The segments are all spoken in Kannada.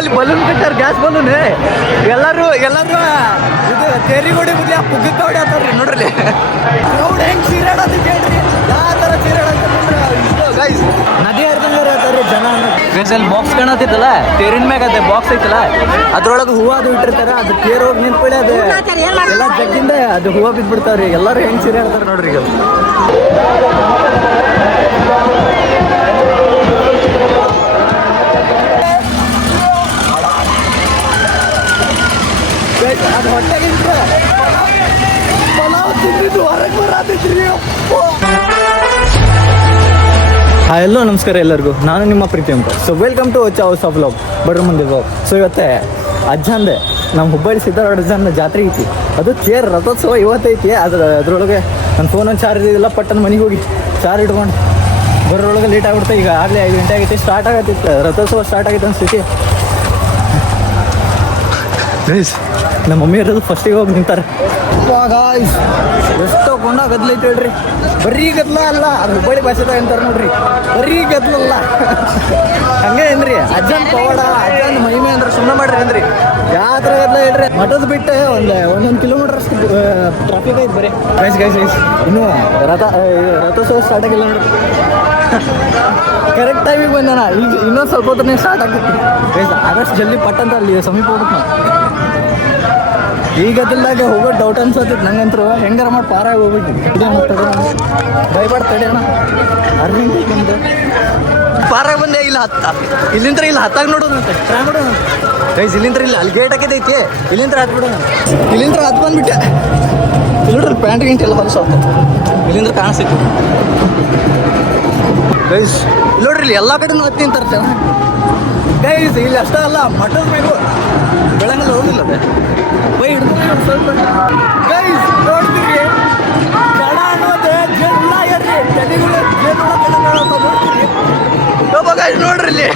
ಅಲ್ಲಿ ಬಲೂನ್ ಕಟ್ಟಾರ, ಗ್ಯಾಸ್ ಬಲೂನ್. ಎಲ್ಲರೂ ಇದು ತೆರಿಗೋಡಿ ಬುದ್ಧಿ ಆ ಪುಗ್ಗಕ್ಕೆ ಹೊಡ್ಯಾತಾರ್ರಿ ನೋಡ್ರಿ. ಕ್ರೌಡ್ ಹೆಂಗ್ ಚೀರಾಡೋದು ಕೇಳ್ರಿ, ಯಾವ ಥರ ಗೈಸ್. ನದಿ ಹರಿದಂಗೆ ಇರತ್ತಾರ್ರಿ ಜನ. ಗೈಸ್ ಅಲ್ಲಿ ಬಾಕ್ಸ್ ಕಾಣತ್ತಿತ್ತಲ್ಲ, ತೇರಿನ ಮ್ಯಾಗ ಅದೇ ಬಾಕ್ಸ್ ಐತಲ್ಲ, ಅದ್ರೊಳಗೆ ಹೂವು ಅದು ಇಟ್ಟಿರ್ತಾರೆ. ಅದು ತೇರ್ ಹೋಗಿ ನಿಂತ್ಕೊಳ್ಳಿ, ಅದು ಎಲ್ಲ ಜಗ್ಗಿಂದ ಅದು ಹೂವು ಬಿದ್ಬಿಡ್ತಾವ್ರಿ. ಎಲ್ಲರೂ ಹೆಂಗ್ ಚೀರಾಡ್ತಾರೆ ನೋಡ್ರಿ. ಈಗ ಅದು ಹೊಟ್ಟೆಗಿಂತ ಪಲಾವ್ ತಿಂದಿದ್ದು ಹೊರಗೆ ಬರತೈತ್ರಿ. ಎಲ್ಲೋ ನಮಸ್ಕಾರ ಎಲ್ಲರಿಗೂ, ನಾನು ನಿಮ್ಮ ಪ್ರೀತಿ ಅಂತ. ಸೊ ವೆಲ್ಕಮ್ ಟು ವಚ್ ಹೌಸ್ ಆಫ್ ಲವ್ ಬಡ್ರ ಮುಂದೆ ಬ್ಲಾಗ್. ಸೊ ಇವತ್ತೇ ಅಜ್ಜಂದೆ ನಮ್ಮ ಹುಬ್ಬಳ್ಳಿ ಸಿದ್ದಾರೂಢ ಅಜ್ಜನ ಜಾತ್ರೆ ಐತಿ. ಅದು ತೇರ್ ರಥೋತ್ಸವ ಇವತ್ತೈತಿ. ಅದ್ರೊಳಗೆ ನನ್ನ ಫೋನೊಂದು ಚಾರ್ಜ್ ಇದಿಲ್ಲ, ಪಟ್ಟನ ಮನೆಗೆ ಹೋಗಿ ಚಾರ್ಜ್ ಇಟ್ಕೊಂಡು ಬರೋಳಗೆ ಲೇಟ್ ಆಗ್ಬಿಡ್ತಾ. ಈಗ ಆಗಲೇ 5 ಗಂಟೆ ಆಗೈತಿ, ಸ್ಟಾರ್ಟ್ ಆಗತ್ತಿತ್ತು ರಥೋತ್ಸವ, ಸ್ಟಾರ್ಟ್ ಆಗೈತೆ ಅನ್ಸ್ತೈತಿ. ಗೈಸ್ ನಮ್ಮ ಮಮ್ಮಿ ಇರೋದು ಫಸ್ಟಿಗೆ ಹೋಗಿ ನಿಂತಾರೆ. ಗಾಯ್ಸ್ ಎಷ್ಟೋ ಕೊಂಡ ಗದ್ಲೈತೆ ಹೇಳ್ರಿ. ಬರೀ ಗದ್ಲ ಅಲ್ಲ, ಅದು ಹುಬ್ಬಳ್ಳಿ ಭಾಷೆದಾಗ ಅಂತಾರೆ ನೋಡ್ರಿ, ಬರೀ ಗದ್ಲಲ್ಲ. ಹಂಗೆ ಏನ್ರಿ ಅಜ್ಜನ ಪವಾಡ, ಅಜ್ಜನ ಮಹಿಮೆ ಅಂದ್ರೆ ಸುಮ್ಮನೆ ಮಾಡ್ರಿ ಅಂದ್ರಿ. ಯಾವ ಥರ ಗದ್ಲ ಹೇಳ್ರಿ. ಮಠದ ಬಿಟ್ಟು ಒಂದೊಂದು ಕಿಲೋಮೀಟರ್ ಅಷ್ಟು ಟ್ರಾಫಿಕ್ ಐತೆ ಬರೀ. ಗೈಸ್ ಇನ್ನೂ ರಥೋತ್ಸವ ಸ್ಟಾರ್ಟ್ ಆಗಿಲ್ಲ ನೋಡ್ರಿ. ಕರೆಕ್ಟ್ ಟೈಮಿಗೆ ಬಂದಾನ. ಈಗ ಇನ್ನೊಂದು ಸ್ವಲ್ಪ ಹೊತ್ತನೇ ಸ್ಟಾರ್ಟ್ ಆಗ್ತೈತಿ. ಗೈಸ್ ಆದಷ್ಟು ಜಲ್ದಿ ಪಟ್ಟಂತ ಅಲ್ಲಿ ಸಮೀಪ ಹೋಗ್ಬೇಕು ನಾವು. ಈಗ ಅದಲ್ದಾಗ ಹೋಗೋದು ಡೌಟ್ ಅನ್ಸತ್ತೈತೆ ನಂಗಂತರು. ಹೆಂಗಾರ ಮಾಡಿ ಪಾರಾಗಿ ಹೋಗ್ಬಿಟ್ಟು ಭಯಪಡ್ ತಡೆಯೋಣ. ಅರ್ಜೆಂಟ್ ಬಂದು ಪಾರಾಗಿ ಬಂದೆ. ಇಲ್ಲ ಇಲ್ಲಿಂದ ಇಲ್ಲಿ ಹತ್ತಾಗ ನೋಡೋದಂತೆ, ಟ್ರೈ ಮಾಡೋಣ. ಗೈಸ್ ಇಲ್ಲಿಂದ ಇಲ್ಲಿ ಅಲ್ಲಿ ಗೇಟ್ ಹಾಕಿದೈತಿ, ಇಲ್ಲಿಂದ ಹತ್ಬಿಡೋಣ. ಇಲ್ಲಿಂದ ಹತ್ತು ಬಂದ್ಬಿಟ್ಟೆ. ಇಲ್ಲೋಡ್ರಿ ಪ್ಯಾಂಟ್ ಗಿಂಟ್ ಎಲ್ಲ ಹೊಲಸ ಇಲ್ಲಿಂದ ಕಾಣಿಸ್ತೈತಿ. ಗೈಸ್ ನೋಡ್ರಿ ಇಲ್ಲಿ ಎಲ್ಲ ಕಡೆನೂ ಹತ್ತಿ ಅಂತಾರೆ ಜನ. ಗೈಸ್ ಇಲ್ಲಿ ಅಷ್ಟೇ ಅಲ್ಲ, ಮಠದ ಮೇಗೂ ಬೆಳಂಗಲ್ಲಿ ಹೋಗಿಲ್ಲ ಅದೇ ಬೈ ಹಿಡಿದು ಸ್ವಲ್ಪ. ಗೈಸ್ ನೋಡ್ತೀವಿ ಜನ ಅನ್ನೋದು ಜೇನುಳ ಏನ್ರಿ, ತಲೆಗಳು ಜೇನುಳ ನೋಡ್ತೀವಿ. ಗೈಸ್ ನೋಡ್ರಿ ಇಲ್ಲಿ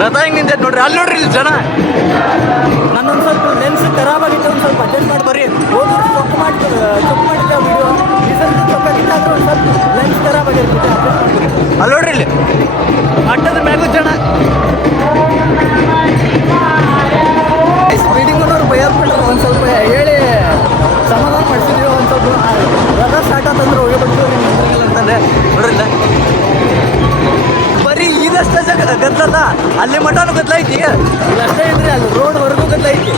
ರಥ ಹೆಂಗೆ ನಿಂತೈತೆ ನೋಡ್ರಿ. ಅಲ್ಲಿ ನೋಡ್ರಿ ಇಲ್ಲಿ ಜನ. ನಾನೊಂದು ಸ್ವಲ್ಪ ಲೆನ್ಸ್ ಖರಾಬ್ ಆಗಿತ್ತು, ಒಂದು ಸ್ವಲ್ಪ ಅಡ್ಜಸ್ಟ್ ಮಾಡಿ ಬರ್ರಿ. ಹೋದ್ರು ಚೊಕ್ ಮಾಡಿದ್ದೆ ವಿಡಿಯೋ. ಈ ಸ್ವಲ್ಪ ಚೊಕ್ಕಾಗಿದ್ದಾದ್ರೂ ಒಂದು ಸ್ವಲ್ಪ ಲೆನ್ಸ್ ಖರಾಬ್ ಆಗಿರ್ತೈತೆ. ಅಲ್ಲಿ ನೋಡ್ರಿ ಇಲ್ಲಿ ಅಟ್ಟದ ಮ್ಯಾಗು ಜನ. ಸ್ಪೀಡಿಂಗ್ ಅನ್ನೋರು ಭಯಪಟ್ಟರು. ಒಂದು ಸ್ವಲ್ಪ ಹೇಳಿ ಸಮಾಧಾನ ಮಾಡಿಸಿದ್ವಿ. ಒಂದು ಸ್ವಲ್ಪ ರಥ ಸ್ಟಾರ್ಟ್ ಆತಂದ್ರೆ ಹೋಗಿ ಬಿಡ್ತೀವಿ ಅಂತಂದ್ರೆ ನೋಡ್ರಿಲ್ಲ. ಬರೀ ಇದಷ್ಟೇ ಗದ್ದಲ, ಅಲ್ಲಿ ಮಠನೂ ಗದ್ದಲೈತಿ. ಇಲ್ಲಷ್ಟೇ ಇದ್ರಿ, ಅಲ್ಲಿ ರೋಡ್ವರೆಗೂ ಗದ್ದಲೈತಿ.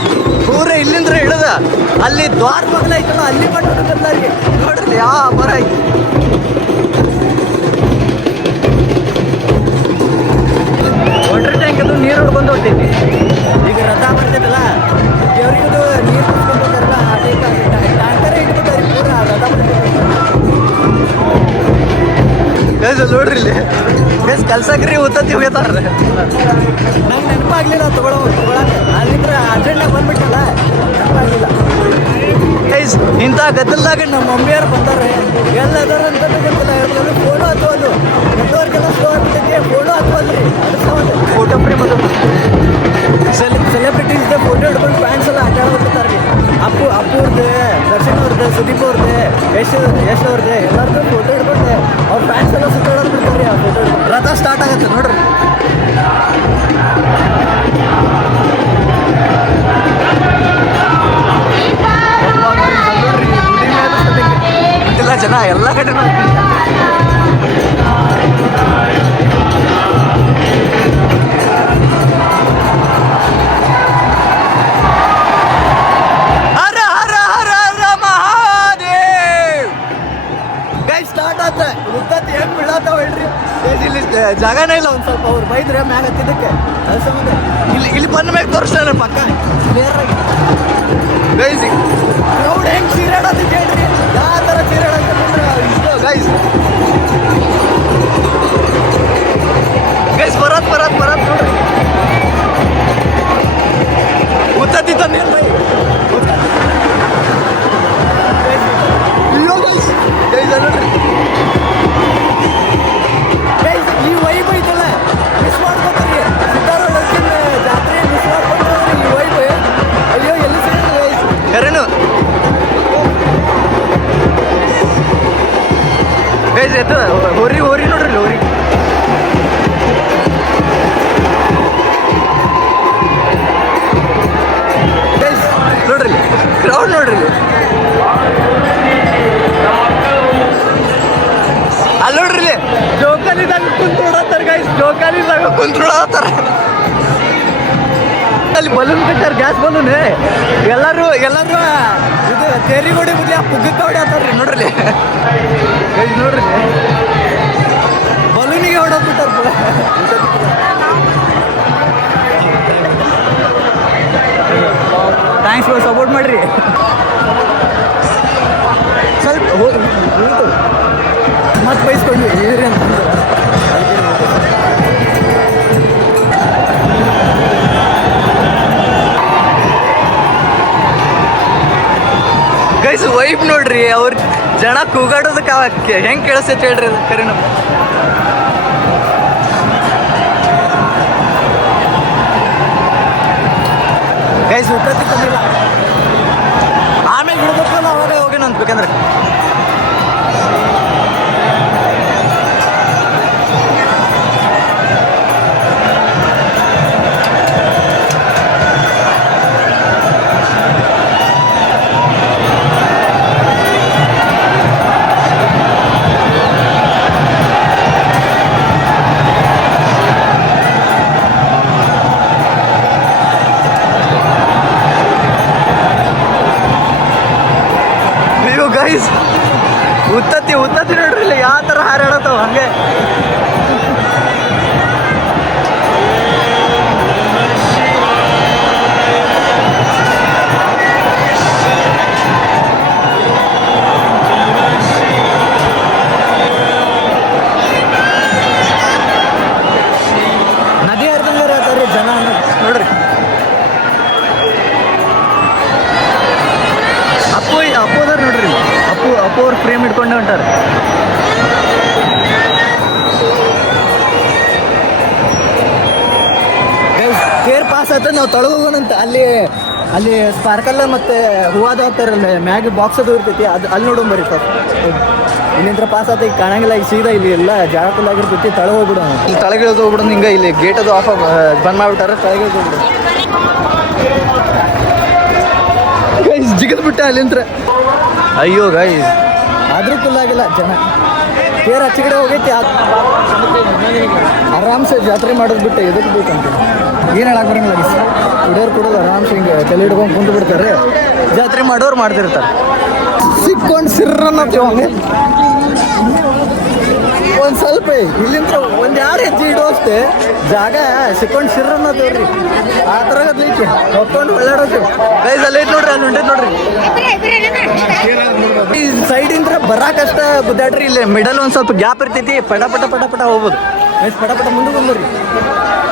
ಪೂರ ಇಲ್ಲಿಂದ್ರೆ ಹಿಡಿದ ಅಲ್ಲಿ ದ್ವಾರ ಮಗಲೈತಲ್ಲ, ಅಲ್ಲಿ ಮಠನೂ ಗದ್ದಲೈತಿ. ನೋಡ್ರಿ ಯಾವ ಬರ ಐತಿ. ವಾಟರ್ ಟ್ಯಾಂಕ್ ಅದು ನೀರು ಹೊಡ್ಕೊಂಡು ಹೋಗ್ತೈತಿ. ಈಗ ರಥ ಬರ್ತೈತಲ್ಲ, ದೇವ್ರಿಗೂ ನೀರು ಕುಡ್ಕೊಂಡು ಹೋಗ್ತಾರಲ್ಲ, ಆ ಟೈಪ್ ಟ್ಯಾಂಕರೇ ಇಟ್ಬಿಟ್ಟಾರೆ ಪೂರ ರಥ ಬರ್ತೈತಿ. ನೋಡ್ರಿ ಇಲ್ಲಿ ಎಸ್ ಕಲ್ಸಕ್ರಿ ಉತ್ತತ್ತಿ ಹೋಗ್ತಾರ. ನಂಗೆ ನೆನಪಾಗ್ಲಿಲ್ಲ ತಗೊಳಕ್ಕೆ. ಅಲ್ಲಿಂದ್ರೆ ಅರ್ಜೆಂಟಾಗಿ ಬಂದ್ಬಿಟ್ಟಲ್ಲ, ನೆನಪಾಗ್ಲಿಲ್ಲ. ಗೈಸ್ ಇಂಥ ಗದ್ದಲ್ದಾಗ ನಮ್ಮ ಮಮ್ಮಿಯವ್ರು ಬಂದಾರೆ. ಎಲ್ಲದಾರ ಅಂತ ಗೊತ್ತಿಲ್ಲ. ಇರೋದು ಫೋಟೋ ಹತ್ತೋದು ನೆಟ್ವರ್ಕೆಲ್ಲ ಸ್ಲೋ ಆಗ್ಬಿಟ್ಟೈತಿ. ಫೋಟೋ ಹತ್ತೋದ್ರಿ, ಅದು ಫೋಟೋ ಫ್ರೇಮ್ ಅದು. ಸೆಲೆಬ್ರಿಟೀಸ್ದೆ ಫೋಟೋ ಹಿಡ್ಕೊಂಡು ಫ್ಯಾನ್ಸ್ ಎಲ್ಲ ಆಟ ಆಡ್ಬಿಡ್ತಾರೆ. ಅಪ್ಪುರ್ದೆ, ದರ್ಶನ್ ಅವ್ರದ್ದು, ಸುದೀಪ್ ಅವ್ರದ್ದು, ಯಶ್ ಅವ್ರದ್ದು, ಎಲ್ಲರದ್ದು ಫೋಟೋ ಹಿಡ್ಕೊಂಡೆ ಅವ್ರ ಫ್ಯಾನ್ಸ್ ಎಲ್ಲ ಸುತ್ತಾಡೋದು ಬಿಡ್ತಾರೆ. ಆ ಫೋಟೋ ರಥ ಸ್ಟಾರ್ಟ್ ಆಗುತ್ತೆ ನೋಡ್ರಿ. ಗೊತ್ತಿಲ್ಲ ಜನ ಎಲ್ಲ ಕಡೆ ಸ್ಟಾರ್ಟ್ ಆದ್ರೆ ಉತ್ತತ್ತಿ ಹೆಂಗ್ ಬೀಳತ್ತಾವ ಹೇಳ್ರಿ. ಇಲ್ಲಿ ಜಾಗನೇ ಇಲ್ಲ. ಒಂದು ಸ್ವಲ್ಪ ಅವ್ರು ಬೈದ್ರೆ ಮ್ಯಾಗ ಹತ್ತಿದ್ದಕ್ಕೆ ಅದು ಸಂಬಂಧ ಇಲ್ಲಿ ಬಂದ ಮ್ಯಾಗ ತೋರಿಸ್ತಾರೆ ಪಕ್ಕ ಕ್ಲಿಯರ್ ಆಗಿ. ಗೈಸ್ ಕ್ರೌಡ್ ಹೆಂಗ್ ಚೀರಾಡೋದು ಕೇಳ್ರಿ, ಯಾವ ಥರ ಚೀರಾಡೋದು ಇಷ್ಟು. ಗೈಸ್ ಬರತ್ ನೋಡ್ರಿ. ಉತ್ತತ್ತಿ ತಂದೆ ಈ ವೈಬ್ ಐತಲ್ಲ ಮಿಸ್ ಮಾಡ್ಕೊತೀರಿ. ಸಿದ್ದಾರೂಢ ಜಾತ್ರೆ ಮಿಸ್ ಮಾಡ್ಕೊಂಡ್ರಿ ಈ ವೈಬ್. ಅಯ್ಯೋ ಎಲ್ಲಿ ಸಿಗುತ್ತೆ ಕರೆನು. ಗೈಸ್ ಎತ್ತ ಹೋರಿ ಜೋಕಾಲಿ ಕುಂತ್ಕೊಳತ್ತಾರ. ಅಲ್ಲಿ ಬಲೂನ್ ಕಟ್ಟಾರ, ಗ್ಯಾಸ್ ಬಲೂನ್. ಎಲ್ಲರೂ ಇದು ತೇರಿ ಹೊಡಿ ಬಿಡ್ಲಿ, ಆ ಪುಗ್ಗಕ್ಕೆ ಹೊಡ್ಯಾತಾರ್ರಿ. ನೋಡ್ರಿ ನೋಡ್ರಿ, ಬಲೂನಿಗೆ ಹೊಡೋದ್ಬಿಟ್ಟಾರ. ಥ್ಯಾಂಕ್ಸ್ ಫಾರ್ ಸಪೋರ್ಟ್ ಮಾಡ್ರಿ. ಸ್ವಲ್ಪ ಮತ್ತೆ ಬೈಸ್ಕೊಂಡು ಏರಿ ಅಂತಂದ್ರೆ ಗೈಸ್ ವೈಫ್ ನೋಡ್ರಿ, ಅವ್ರ ಜನ ಕೂಗಾಡೋದಕ್ಕೆ ಹೆಂಗೆ ಕೇಳಿಸ್ತೈತೆ ಹೇಳ್ರಿ ಅದು ಕರೆ. ನಮ್ಮ ಗೈಸ್ ಉತ್ತತ್ತಿ ಕಮ್ಮಿಲ್ಲ, ಆಮೇಲೆ ಬಿಡ್ಬೇಕಲ್ಲ ಅವಾಗ ಹೋಗೇನು ಅನ್ಬೇಕಂದ್ರೆ. ಉತ್ತತ್ತಿ ನೋಡ್ರಿ, ಇಲ್ಲ ಯಾವ ಥರ ಹಾರಾಡತ್ತವ ಹಂಗೆ. ನದಿ ಹರಿದಂಗೆ ಇರತ್ತಾರ್ರಿ ಜನ ನೋಡ್ರಿ. ಅಪ್ಪೋದವ್ರು ನೋಡ್ರಿ, ಅಪ್ಪು ಅವ್ರು ಫ್ರೇಮ್ ಇಟ್ಕೊಂಡೆ ಹೊಂಟಾರೆ. ಕೇರ್ ಪಾಸ್ ಆಯ್ತು, ನಾವು ತೊಳಗ ಹೋಗೋಣಂತ. ಅಲ್ಲಿ ಸ್ಪಾರ್ಕಲ್ಲ ಮತ್ತು ಹೂವಾದ ಹೋಗ್ತಾರಲ್ಲ, ಮ್ಯಾಗ ಬಾಕ್ಸ್ ಅದು ಇರ್ತೈತಿ, ಅಲ್ಲಿ ನೋಡೋಣ ಸರ್. ಇಲ್ಲಿಂದ ಪಾಸ್ ಆತ, ಈಗ ಕಾಣಂಗಿಲ್ಲ. ಈಗ ಸೀದಾ ಇಲ್ಲಿ ಎಲ್ಲ ಜಾಗ ಆಗಿರ್ತೈತಿ, ತಳಗ ಹೋಗ್ಬಿಡೋಣ. ಇಲ್ಲಿ ತಳಗಿಳಿದು ಹೋಗ್ಬಿಡೋಣ. ಹಿಂಗೆ ಇಲ್ಲಿ ಗೇಟ್ ಅದು ಆಫ್ ಬಂದ್ ಮಾಡಿಬಿಟ್ಟಾರೆ, ತಳಗಿಳಿದು ಹೋಗ್ಬಿಡೋಣ. ಗೈಸ್ ಜಿಗದ್ ಬಿಟ್ಟೆ ಅಲ್ಲಿಂತ್ರ. ಅಯ್ಯೋ ಗೈಸ್, ಆದ್ರೂ ಆಗಿಲ್ಲ ಜನ. ಕೇರ್ ಆಚೆ ಕಡೆ ಹೋಗೈತಿ, ಆರಾಮ್ಸೆ ಜಾತ್ರೆ ಮಾಡೋದು ಬಿಟ್ಟು ಎದಕ್ಕೆ ಬೇಕಂತ ಏನು ಹೇಳಕ್ ಬರಂಗಿಲ್ಲ. ಕುಡಿಯೋರು ಆರಾಮ್ಸೆ ಹಿಂಗೆ ತಲೆ ಹಿಡ್ಕೊಂಡು ಕುಂತು ಬಿಡ್ತಾರೆ. ಜಾತ್ರೆ ಮಾಡೋರು ಮಾಡ್ತಿರ್ತಾರೆ. ಸಿಕ್ಕೊಂಡು ಸಿರ್ರನ್ನತ್ತೀವಿ ಹಂಗೆ ಒಂದು ಸ್ವಲ್ಪ ಇಲ್ಲಿಂದ ಒಂದು 2 ಹೆಜ್ಜೆ ಇಡುವಷ್ಟೇ ಜಾಗ ಸಿಕ್ಕೊಂಡು ಸಿರ್ರನ್ನತ್ತೀವ್ರಿ. ಆ ಥರ ಗದ್ಲೈತಿ, ಹೊತ್ಕೊಂಡು ಒಳ್ಳಾಡೋತೀವಿ. ಗೈಸ್ ಅಲ್ಲಿ ಐತೆ ನೋಡ್ರಿ, ಅಲ್ಲಿ ಹೊಂಟೈತೆ ನೋಡ್ರಿ. ಈ ಸೈಡಿಂದ ಬರಾಕಷ್ಟ ಗುದ್ದಾಡ್ರಿ. ಇಲ್ಲಿ ಮಿಡಲ್ ಒಂದು ಸ್ವಲ್ಪ ಗ್ಯಾಪ್ ಇರ್ತೈತಿ, ಪಟ ಪಟ ಪಟ ಪಟ ಹೋಗ್ಬೋದು. ಗೈಸ್ ಪಟ ಪಟ ಮುಂದೆ ಬಂದ್ರಿ.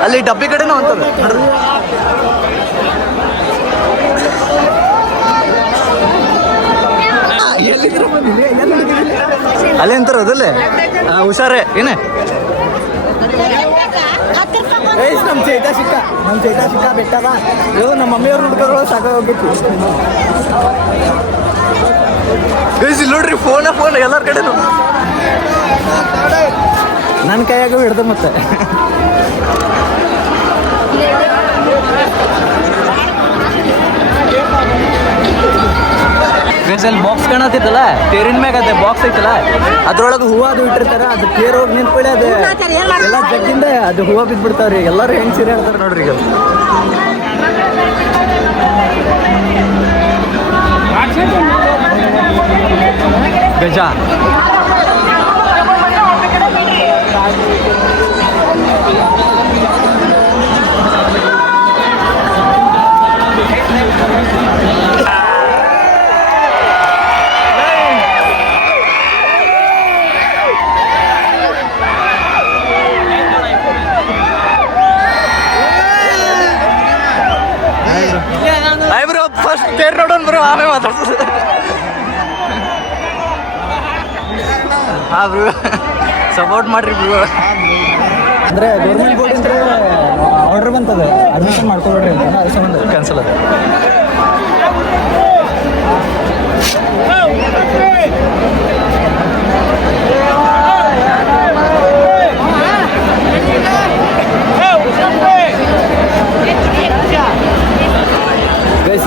ಅಲ್ಲಿ ಡಬ್ಬಿ ಕಡೆನೂ ಅಂತದ ನೋಡ್ರಿ. ಎಲ್ಲಿದ್ರ ಅಲ್ಲಿ ಅಂತಾರ ಅದಲ್ಲೇ ಹುಷಾರೇ ಏನೇ. ನಮ್ಮ ಚೈತಾ ಸಿಕ್ಕ ಬೆಟ್ಟದ ಇವು ನಮ್ಮ ಮಮ್ಮಿಯವ್ರು ಹುಡುಗರು ಸಾಕ ಹೋಗಿತ್ತು. ಗೈಸ್ ಇಲ್ಲಿ ನೋಡ್ರಿ, ಫೋನ್ ಎಲ್ಲರ ಕಡೆನು ನನ್ನ ಕೈಯಾಗ ಹಿಡ್ದು ಮತ್ತೆ. ಅಲ್ಲಿ ಬಾಕ್ಸ್ ಕಾಣತ್ತಿತ್ತಲ್ಲ, ತೇರಿನ ಮ್ಯಾಗ ಅದೇ ಬಾಕ್ಸ್ ಐತಲ್ಲ, ಅದ್ರೊಳಗೆ ಹೂವು ಅದು ಇಟ್ಟಿರ್ತಾರೆ. ಅದು ತೇರ್ ಹೋಗಿ ನಿಂತ್ಕೊಳ್ಳಿ, ಅದು ಎಲ್ಲ ಜಗ್ಗಿಂದ ಅದು ಹೂವು ಬಿದ್ದುಬಿಡ್ತಾವ್ರಿ. ಎಲ್ಲರೂ ಹೆಂಗೆ ಸೀರೆ ಹೇಳ್ತಾರೆ ನೋಡ್ರಿ. ಈಗ ಗಜ ಫಸ್ಟ್ ತೇರ್ ನೋಡೋಣ ಬ್ರೋ, ಆಮೇಲೆ ಮಾತಾಡ್ತದೆ. ಹಾಂ ಬ್ರೋ, ಸಪೋರ್ಟ್ ಮಾಡ್ರಿ ಬ್ರೋ. ಅಂದರೆ ಗೌರ್ಮೆಂಟ್ ಬೋರ್ಡಿಂದ ಆರ್ಡ್ರ್ ಬಂತದ, ಅಡ್ಮಿಷನ್ ಮಾಡ್ಕೊಬೇಡ್ರಿ ಅಂತ, ಅದು ಸಂಬಂಧ ಕ್ಯಾನ್ಸಲ್ ಅದು.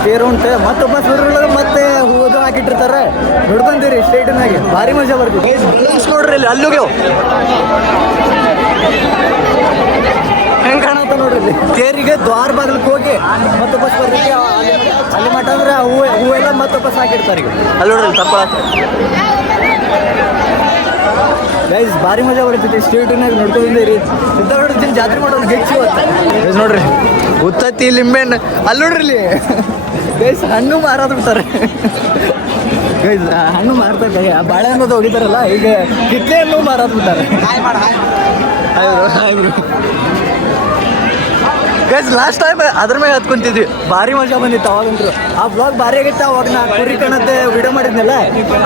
ತೇರು ಉಂಟು, ಮತ್ತೊಬ್ಬ ಸೂರ್ಯೊಳಗೆ ಮತ್ತೆ ಹೂದು ಹಾಕಿಟ್ಟಿರ್ತಾರೆ. ನೋಡ್ಕೊಂತೀರಿ ಸ್ಟೇಟಿನಾಗೆ, ಭಾರಿ ಮಜಾ ಬರ್ತೀವಿ. ನೋಡ್ರಿ ಅಲ್ಲಿ ಅಲ್ಲುಗೆ ಅಲ್ಲಿ ತೇರಿಗೆ ದ್ವಾರ ಬಾಗಿಲಕ್ಕೆ ಹೋಗಿ ಮತ್ತೆ ವಾಪಸ್ ಬರ್ಲಿಕ್ಕೆ ಅಲ್ಲಿ ಮಠ ಅಂದ್ರೆ ಹೂವೆಲ್ಲ ಮತ್ತೆ ವಾಪಸ್ ಹಾಕಿರ್ತಾರೆ ಈಗ ಅಲ್ಲಿ ನೋಡ್ರಿ ತಪ್ಪ ಗೈಸ್ ಭಾರಿ ಮಜಾ ಬರ್ತೈತಿ ಸ್ಟೇಟ್ನಾಗ ನೋಡ್ಕೊಂಡಿದ್ದೀರಿ ಸಿದ್ಧಾರೂಢ ಜಾತ್ರೆ ಮಾಡೋದು ಗೆಚ್ಚಿ ಗೈಸ್ ನೋಡ್ರಿ ಉತ್ತತ್ತಿ ಲಿಂಬೆಹಣ್ಣು ಅಲ್ಲಿ ನೋಡ್ರಿ ಗೈಸ್ ಹಣ್ಣು ಮಾರಾದ್ ಬಿಡ್ತಾರೆ ಗೈಸ್ ಹಣ್ಣು ಮಾರ್ತಾರೆ ಬಾಳೆಹಣ್ಣು ಹೋಗಿದಾರಲ್ಲ ಈಗ ಕಿತ್ಲೆ ಹಣ್ಣು ಮಾರಾದ್ ಬಿಡ್ತಾರೆ ಗೈಸ್ ಲಾಸ್ಟ್ ಟೈಮ್ ಅದ್ರ ಮೇಲೆ ಹತ್ಕೊಂತಿದ್ವಿ ಭಾರಿ ಮಜಾ ಬಂದಿತ್ತು ಅವಾಗಂತೂ ಆ ಬ್ಲಾಗ್ ಭಾರಿ ಆಗಿತ್ತು ಅವಾಗ ನಾ ಕುರಿ ಕಣತ್ತೆ ವಿಡಿಯೋ ಮಾಡಿದ್ನಲ್ಲ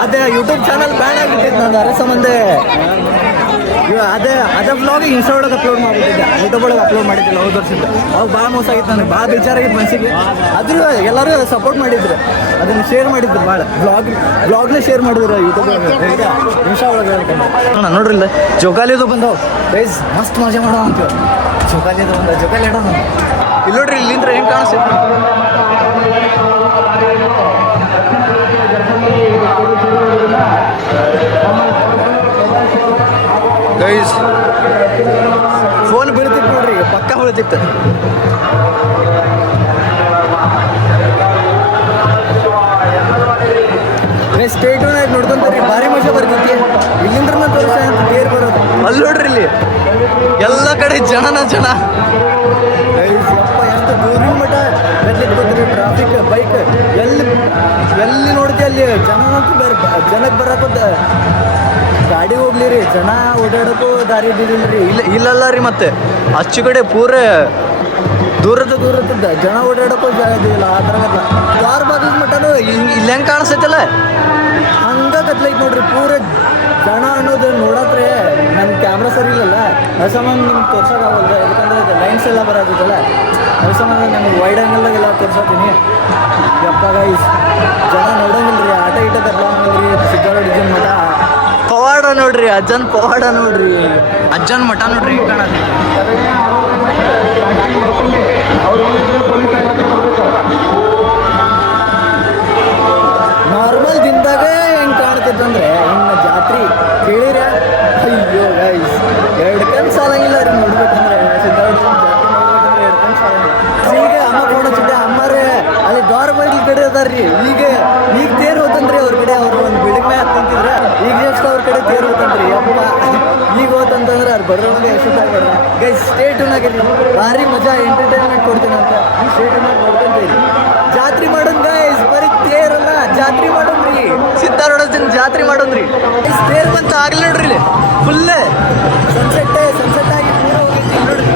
ಅದೇ ಯೂಟ್ಯೂಬ್ ಚಾನಲ್ ಬ್ಯಾನ್ ಆಗಿಬಿಟ್ಟಿತ್ತು ನಂದು ಅರ ಸಂಬಂಧ ಅದೇ ಬ್ಲಾಗ್ ಇನ್ಸ್ಟಾ ಒಳಗೆ ಅಪ್ಲೋಡ್ ಮಾಡಿಬಿಟ್ಟಿದ್ದೆ ಯೂಟ್ಯೂಬ್ ಒಳಗೆ ಅಪ್ಲೋಡ್ ಮಾಡಿದ್ದಿಲ್ಲ ಹೋದ ವರ್ಷದ್ದು ಅವಾಗ ಭಾಳ ಮೋಸ ಆಗಿತ್ತು ನನಗೆ ಭಾಳ ಬೇಜಾರಾಗಿತ್ತು ಮನಸ್ಸಿಗೆ ಆದರೂ ಎಲ್ಲರೂ ಸಪೋರ್ಟ್ ಮಾಡಿದ್ರು ಅದನ್ನು ಶೇರ್ ಮಾಡಿದ್ರು ಭಾಳ ಬ್ಲಾಗ್ನೇ ಶೇರ್ ಮಾಡಿದ್ರು ಯೂಟ್ಯೂಬ್ ಒಳಗೆ ಇನ್ಸ್ಟಾ ಒಳಗೆ ನೋಡ್ರಿ ಜೋಕಾಲಿದು ಬಂದವು ಗೈಸ್ ಮಸ್ತ್ ಮಜಾ ಮಾಡೋ ಅಂತ ಜೋಕಾಲಿದು ಬಂದ ಜೋಕಾಲಿ ಇಡೋದು ಇಲ್ಲಿ ನೋಡ್ರಿ ಇಲ್ಲಿಂದ್ರೆ ಹೆಂಗೆ ಕಾಣಿಸ್ತೈತಿ ಗೈಸ್ ಫೋನ್ ಬೀಳ್ತಿತ್ತು ನೋಡ್ರಿ ಪಕ್ಕ ಬೀಳ್ತಿತ್ತು ಸ್ಟೇಟ್ನಾಗ ನೋಡ್ಕೊಂತೀರಿ ಭಾರಿ ಮಜಾ ಬರ್ತೈತಿ ಇಲ್ಲಿಂದ್ರ ತೋರಿಸ ಅಂತ ತೇರ್ ಬರೋದು ಅಲ್ಲಿ ನೋಡ್ರಿ ಇಲ್ಲಿ ಎಲ್ಲ ಕಡೆ ಜನ ಯಪ್ಪ ಎಷ್ಟು ದೂರಿನ ಮಠ ಬರ್ಲಿಕ್ಕೆ ಬಂದ್ರಿ ಟ್ರಾಫಿಕ್ ಬೈಕ್ ಎಲ್ಲಿ ನೋಡ್ತಿ ಅಲ್ಲಿ ಜನಕ್ಕೆ ಬರಕೋದ ಗಾಡಿ ಹೋಗ್ಲಿ ಜನ ಓಡಾಡೋಕ್ಕೂ ದಾರಿ ಇದ್ದಿದ್ದಿಲ್ಲ ಇಲ್ಲಲ್ಲ ರೀ ಮತ್ತೆ ಅಚ್ಚು ಕಡೆ ಪೂರ ದೂರದ ಜನ ಓಡಾಡೋಕ್ಕೂ ಜಾಗ ಇದ್ದಿಲ್ಲ ಆ ಥರ ದ್ವಾರ ಬಾಗಿಲ ಮಟ್ಟನು ಇಲ್ಲಿ ಹೆಂಗೆ ಕಾಣಿಸ್ತೈತಲ್ಲ ಹಂಗೆ ಕತ್ಲೈತೆ ನೋಡ್ರಿ ಪೂರ ಜನ ಅನ್ನೋದು ನೋಡತ್ರೆ ನನ್ನ ಕ್ಯಾಮ್ರಾ ಸರಿ ಇಲ್ಲಲ್ಲ ಅದ್ರ ಸಂಬಂಧ ನಿಮ್ಗೆ ತೋರ್ಸೋಕ್ಕಾಗಲ್ಲ ಯಾಕಂದ್ರೆ ಲೈನ್ಸ್ ಎಲ್ಲ ಬರೋದಿಲ್ಲ ಅದ್ರ ಸಂಬಂಧ ನನಗೆ ವೈಡ್ ಆ್ಯಂಗಲ್ದಾಗೆಲ್ಲ ತೋರ್ಸೋತೀನಿ ಯಪ್ಪ ಗೈಸ್ ಜನ ನೋಡೋಂಗಿಲ್ಲ ರೀ ಆಟ ಈಟ ತರ್ಲಾಂಗಿಲ್ಲ ರೀ ಸಿದ್ದಾರೂಢ ಮಠ ಪವಾಡ ನೋಡ್ರಿ ಅಜ್ಜನ್ ಪವಾಡ ನೋಡ್ರಿ ಅಜ್ಜನ್ ಮಠ ನೋಡ್ರಿ ಕಾಣತ್ತೆ ನಾರ್ಮಲ್ ದಿನದಾಗ ಹೆಂಗೆ ಕಾಣ್ತೈತಂದ್ರೆ ಇನ್ನು ಜಾತ್ರೆ ಕೇಳಿರ ಅಯ್ಯೋ ಗೈಸ್ 2 ಕಣ್ ಸಾಲಂಗಿಲ್ಲ ರೀ ನೋಡ್ಬೇಕಂದ್ರೆ ಸಿದ್ದಾರೂಢ ಜಾತ್ರೆ ನೋಡ್ಬೇಕಂದ್ರೆ 2 ಕಣ್ ಸಾಲಂಗಿಲ್ಲ ಈಗ ಅಮ್ಮ ಫೋನ್ ಹಚ್ಚಿದ್ದೆ ಅಮ್ಮಾರೇ ಅಲ್ಲಿ ದ್ವಾರ ಬಾಗಿಲು ಕಡೆ ಅದಾರ್ರಿ ಈಗ ತೇರು ಹೋತಂದ್ರಿ ಅವ್ರ ಕಡೆ ಅವ್ರು ಒಂದು ಬಿಲ್ಡಿಂಗ್ ಮ್ಯಾಗ ಹತ್ತಂತಿದ್ರೆ ಈಗ ಜಸ್ಟ್ ಅವ್ರ ಕಡೆ ತೇರು ಹೋತಂದ್ರಿ ಅಪ್ಪ ಈಗ ಹೋತಂತಂದ್ರೆ ಅವ್ರು ಬರೋವಾಗ ಎಷ್ಟೊತ್ತಾಗ್ಬಾರ್ದು ಗೈಸ್ ಸ್ಟೇ ಟ್ಯೂನ್ ಆಗಿರಿ ಭಾರಿ ಮಜಾ ಎಂಟರ್ಟೈನ್ಮೆಂಟ್ ಕೊಡ್ತೀನಿ ಅಂತ ಸ್ಟೇ ಟ್ಯೂನ್ ಆಗಿ ನೋಡ್ಕೊಂತೀರಿ ಜಾತ್ರೆ ಮಾಡೋಣ ಗೈಸ್ ಬರೀ ತೇರಲ್ಲ ಜಾತ್ರೆ ಮಾಡೋಣ್ರಿ ಸಿದ್ದಾರೂಢ ಜಾತ್ರೆ ಮಾಡೋಣ್ರಿ ತೇರು ಬಂತ ಆಗ್ಲಿ ನೋಡ್ರಿ ಫುಲ್ ಸನ್ಸೆಟ್ ಆಗಿ ಪೂರ ಹೋಗೈತಿ ನೋಡ್ರಿ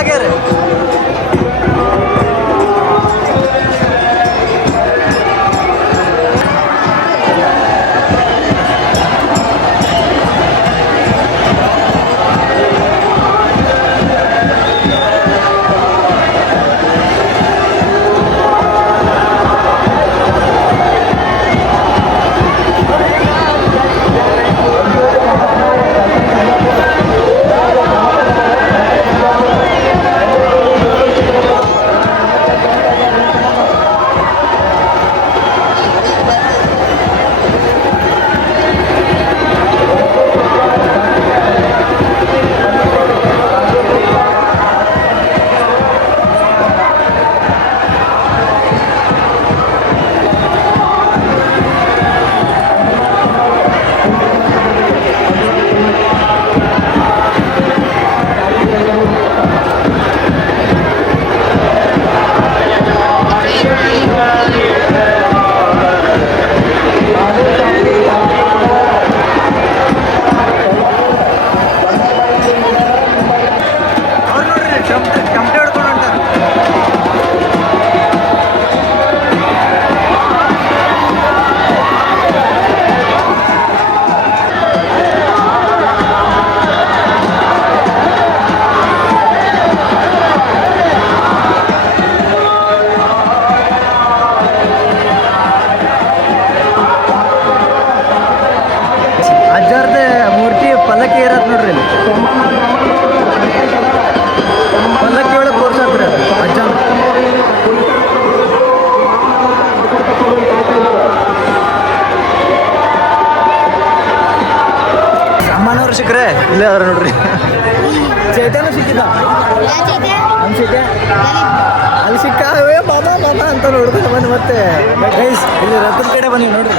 ಆಗ್ಯಾರ. ಅಜ್ಜಾರ್ದ ಮೂರ್ತಿ ಪಲ್ಲಕ್ಕಿ ಇರತ್ ನೋಡ್ರಿ ಇಲ್ಲಿ. ಪಲ್ಲಕ್ಕಿ ಒಳಗೆ ತೋರ್ಸತ್ರಿ ಅಜ್ಜ. ಅಮ್ಮನವ್ರು ಸಿಕ್ಕ್ರೆ ಇಲ್ಲೇ ಅದ್ರ ನೋಡ್ರಿ. ಚೈತನ್ಯ ಸಿಕ್ಕಿದ ಅಲ್ಲಿ ಸಿಕ್ಕ ಬಾಬಾ ಬಾಬಾ ಅಂತ ನೋಡ್ಕೊಂಡು ಬಂದು ಮತ್ತೆ ಗೈಸ್ ಇಲ್ಲಿ ರಥದ ಕಡೆ ಬನ್ನಿ ನೋಡ್ರಿ.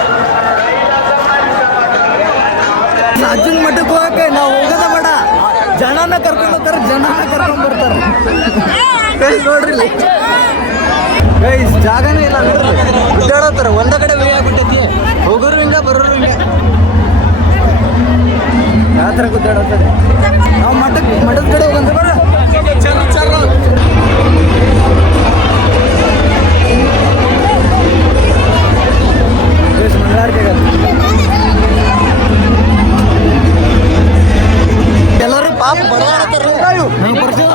ಅಜ್ಜನ ಮಠಕ್ಕೆ ಹೋಗಕ್ಕೆ ನಾವು ಹೋಗೋದ ಬೇಡ, ಜನನ ಕರ್ಕೊಂಡು ಹೋಗ್ತಾರೆ, ಜನನ ಕರ್ಕೊಂಡು ಬರ್ತಾರೆ. ಗೈಸ್ ನೋಡ್ರಿ ಗೈಸ್ ಜಾಗನೇ ಇಲ್ಲ ನೋಡ್ರಿ. ಗುಡ್ಡಾಡತ್ತಾರ ಒಂದ ಕಡೆ ವೇ ಆಗ್ಬಿಟ್ಟೈತಿ. ಹೋಗೋರು ಹಿಂಗ ಬರೋರು ಹಿಂಗ ಯಾವ ಥರ ಗುದ್ದಾಡತ್ತಾರೆ. ನಾವು ಮಠದ ಕಡೆ ಹೋಗಂತ ಬೇಡ. ಗೈಸ್ ಮಂಗಳಾರತಿ ಎಲ್ಲರೂ ಪಾಪ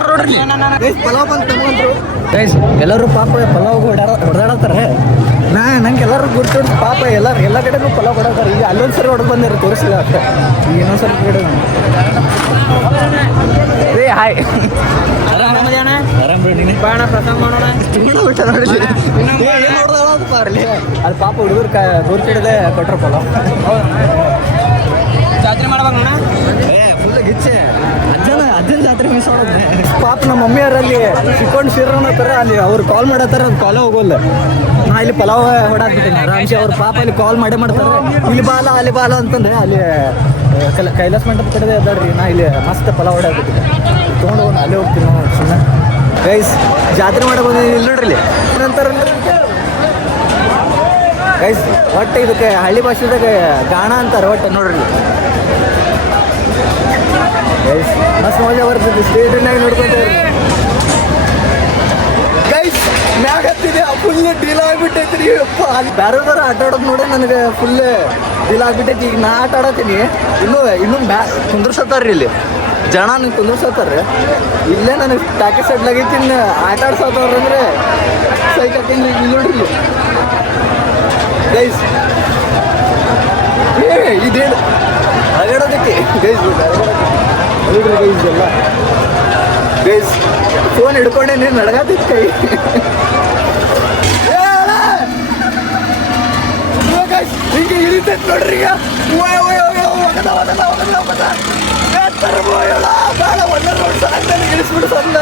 ನೋಡ್ರಿ. ಪಲಾವ್ ಬಂದು ತಗೊಂಡ್ರು ಗೈಸ್. ಎಲ್ಲರೂ ಪಾಪ ಪಲಾವ್ ಹೊಡೆದಾಡತ್ತಾರೆ. ನಂಗೆ ಎಲ್ಲರೂ ಗುರ್ತು ಪಾಪ ಎಲ್ಲ ಕಡೆನೂ ಪಲಾವ್ ಹೊಡೋತಾರೆ. ಈಗ ಅಲ್ಲೊಂದ್ಸರಿ ಹೊಡೆದು ಬಂದಿರೋ ತೋರಿಸಿಲ್ಲ ಅಷ್ಟೇ. ಈಗ ಇನ್ನೊಂದ್ಸರಿ ಕಡೆ ಏ ಹಾಯ್ ಆರಾಮ್ ಬಿಡಿ ಬಾಣ ಪ್ರಸಂಗ ಮಾಡೋಣ. ಅದು ಪಾಪ ಹುಡುಗರು ಗುರ್ತಿಡದೆ ಕೊಟ್ರು ಪಲಾವ್. ಜಾತ್ರೆ ಮಾಡ್ಬೇಕಣ್ಣ ಫುಲ್ ಗಿಚ್ಚೆ. ಅಜ್ಜನ ಜಾತ್ರೆ ಮಿಸ್ ಮಾಡೋದು ಪಾಪ. ನಮ್ಮ ಮಮ್ಮಿಯವರಲ್ಲಿ ಚಿಕ್ಕೊಂಡು ಶಿರೋಣ ಥರ ಅಲ್ಲಿ ಅವ್ರು ಕಾಲ್ ಮಾಡತ್ತಾರ, ಅದು ಕಾಲೇ ಹೋಗೋಲ್ಲ. ನಾ ಇಲ್ಲಿ ಪಲಾವ್ ಹೊಡಾಕ್ಬಿಟ್ಟಿನಿ ರಾಮ್ಶಿ. ಅವ್ರು ಪಾಪ ಅಲ್ಲಿ ಕಾಲ್ ಮಾಡ್ತಾರೆ, ಇಲ್ಲಿ ಬಾಲ ಅಲ್ಲಿ ಬಾಲ ಅಂತಂದ್ರೆ ಅಲ್ಲಿ ಕೈಲಾಸ ಮಂಟಪ ಕಡೆ ಅದಾರ್ರಿ. ನಾ ಇಲ್ಲಿ ಮಸ್ತ್ ಪಲಾವ್ ಹೊಡಾಕ್ಬಿಟ್ಟಿದ್ದೆ. ತೊಗೊಂಡು ಹೋಗೋಣ ಅಲ್ಲೇ ಹೋಗ್ತೀನಿ ನಾವು ಸುಮ್ಮನೆ. ಗೈಸ್ ಜಾತ್ರೆ ಮಾಡಕ್ಕೆ ಬಂದಿದ್ದೀನಿ ಇಲ್ಲಿ ನೋಡ್ರಿ. ನಂತರ ಗೈಸ್ ಒಟ್ಟು ಇದಕ್ಕೆ ಹಳ್ಳಿ ಭಾಷೆದಾಗ ಗಾಣ ಅಂತಾರೆ ಒಟ್ಟು ನೋಡ್ರಿ. ಗೈಸ್ ಮಸ್ತ್ ಮಜಾ ಬರ್ತದೆ ಸ್ಟೇಟನ್ನಾಗಿ ನೋಡ್ಕೊಂತ ಗೈಸ್. ಮ್ಯಾಗ ಹತ್ತಿದೆ ಫುಲ್ ಡೀಲ್ ಆಗ್ಬಿಟ್ಟೈತಿ ಅಪ್ಪ. ಅಲ್ಲಿ ಬೇರೆ ಬೇರೆ ಆಟ ಆಡೋದು ನೋಡಿ ನನಗೆ ಫುಲ್ ಡೀಲ್ ಆಗ್ಬಿಟ್ಟೈತಿ. ಈಗ ನಾ ಆಟ ಆಡತ್ತೀನಿ, ಇನ್ನೂ ಕುಂದ್ರಸತ್ತಾರ್ರಿ ಇಲ್ಲಿ ಜನ. ನಂಗೆ ಕುಂದ್ರಸತ್ತಾರ ಇಲ್ಲೇ ನನಗೆ ಪ್ಯಾಕೆಟ್ ಸೆಟ್ಲಾಗೈತಿ. ಆಟ ಆಡ್ಸತ್ತವ್ರ ಅಂದರೆ ಸೈಕತ್ತೀನಿ ಇಲ್ಲಿ ನೋಡ್ರಿ ಗೈಸ್. ಇದೇನು ಅರಗಡೋದಕ್ಕೆ ಗೈಸ್ ನೋಡ್ರಿ ಗೈಸ್. ಎಲ್ಲ ಗೈಸ್ ಫೋನ್ ಹಿಡ್ಕೊಂಡೆ ನೀನು ನಡಗತ್ತಿತ್ತು ಕೈ. ಹಿಂಗೆ ಇಳಿತೈತೆ ನೋಡ್ರಿ. ಈಗ ಬೇಡ ಒಂದೇ ರೋಡ್ ಸಾಕ್ತಾನೆ ಇಳಿಸ್ಬಿಡು ಸಣ್ಣ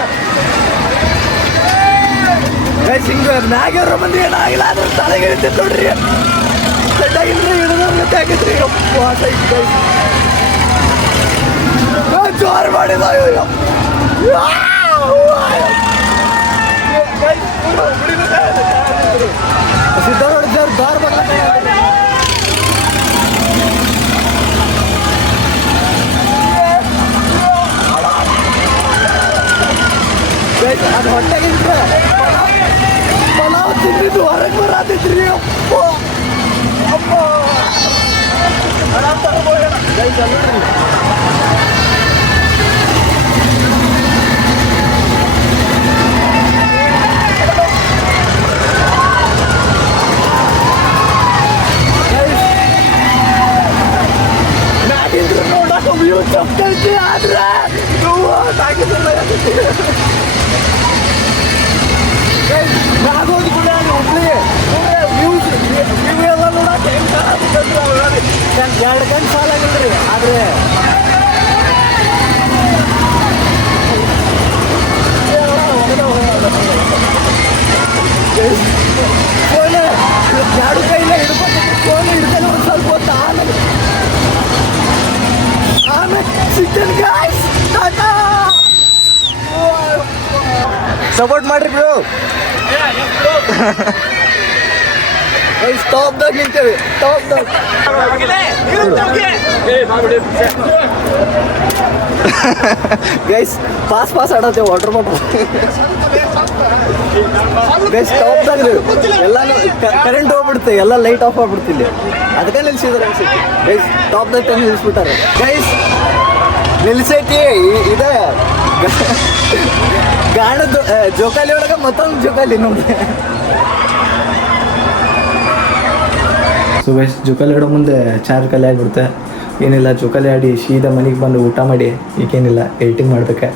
ಗೈಸ್. ಹಿಂಗೆ ಮ್ಯಾಗ್ಯವ್ರ ಮಂದಿ ಏನಾಗಿಲ್ಲ ಅದ್ರ ತಲೆಗೆ ಇಳಿತೈತೆ ನೋಡ್ರಿ. ಸೆಡ್ಡಾಗಿಲ್ರಿ ಹಿಡಿದ್ರೆ ಮತ್ತೆ ಆಗಿದ್ರಿ ಜೋರ್ ಮಾಡಿದ ಸಿದ್ಧಾರ್ಥ ದಾರ್ ಬರಲ್ಲ. ಅದು ಹೊಟ್ಟೆಗಿಂತ ಪಲಾವ್ ತಿಂದಿದ್ದು ಹೊರಗೆ ಬರತೈತ್ರಿ. ಅಪ್ಪ ಅಪ್ಪ ನೋಡಕ್ಕೆ ವ್ಯೂ ಚಪ್ತೈತಿ ಆದ್ರೆ ನಾಗೋದು ಕೂಡ ಹುಬ್ಳಿ ವ್ಯೂ ಎಲ್ಲ ನೋಡಕ್ಕೆ ಎರಡು ಗಂಟೆ ಸಾಲ ಆಗಿಲ್ರಿ. ಆದರೆ ಫೋನ್ ಎರಡು ಕೈಲೇ ಹಿಡ್ಕೊಂಡು ಫೋನ್ ಹಿಡ್ಕೊಂಡು ಒಂದು ಸ್ವಲ್ಪ ಹೊತ್ತು ಆಮೇಲೆ ಸಿಗ್ತೇನೆ ಗಾಯ್ಸ್. ಟಾಟಾ. ಸಪೋರ್ಟ್ ಮಾಡ್ರಿ ಬ್ರೋ. ಟಾಪ್ದಾಗ ನಿಂತೇವೆ, ಟಾಪ್ದಾಗ. ಗೈಸ್ ಪಾಸ್ ಆಡತ್ತೇವೆ ವಾಟರ್ ಬಾಟಲ್. ಗೈಸ್ ಟಾಪ್ದಾಗ ಎಲ್ಲಾನು ಕರೆಂಟ್ ಹೋಗ್ಬಿಡುತ್ತೆ, ಎಲ್ಲ ಲೈಟ್ ಆಫ್ ಆಗ್ಬಿಡ್ತಿಲ್ಲ, ಅದಕ್ಕೆ ನಿಲ್ಸಿದಾರೆ ಅನ್ಸುತ್ತೆ. ಗೈಸ್ ಟಾಪ್ದಾಗ ಟೈಮ್ ನಿಲ್ಸ್ಬಿಟ್ಟಾರೆ. ಗೈಸ್ ನಿಲ್ಸೈತಿ ಇದೆ ಗಾಣದ ಜೋಕಾಲಿ ಒಳಗೆ ಮತ್ತೊಂದು ಜೋಕಾಲಿ ನೋಡಿ. ಸೊ ಗೈಸ್ ಜೋಕಾಲಿ ಆಡೋ ಮುಂದೆ ಚಾರ್ಜ್ ಖಾಲಿ ಆಗಿಬಿಡುತ್ತೆ. ಏನಿಲ್ಲ, ಜೋಕಾಲಿ ಆಡಿ ಸೀದಾ ಮನೆಗೆ ಬಂದು ಊಟ ಮಾಡಿ ಈಗೇನಿಲ್ಲ ಎಡಿಟಿಂಗ್ ಮಾಡ್ಬೇಕು,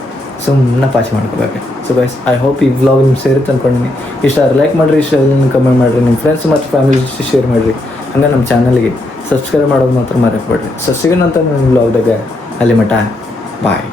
ಸುಮ್ಮನೆ ಪಾಚಿ ಮಾಡ್ಕೋಬೇಕು. ಸೊ ಗೈಸ್ ಐ ಹೋಪ್ ಈ ವ್ಲಾಗ್ ನಿಮ್ಗೆ ಸೇರುತ್ತೆ ಅಂದ್ಕೊಂಡಿನಿ. ಇಷ್ಟ ಲೈಕ್ ಮಾಡಿರಿ, ಇಷ್ಟ ಕಮೆಂಟ್ ಮಾಡಿರಿ, ನಿಮ್ಮ ಫ್ರೆಂಡ್ಸ್ ಮತ್ತು ಫ್ಯಾಮಿಲಿ ಜೊತೆ ಶೇರ್ ಮಾಡಿರಿ. ಹಂಗೆ ನಮ್ಮ ಚಾನಲ್ಗೆ ಸಬ್ಸ್ಕ್ರೈಬ್ ಮಾಡೋದು ಮಾತ್ರ ಮರೆಯಬೇಡ್ರಿ. ಸೊ ಸಿಗೋಣಂತ ನಿಮ್ಮ ವ್ಲಾಗ್ದಾಗ. ಅಲ್ಲಿ ಮಟ ಬಾಯ್.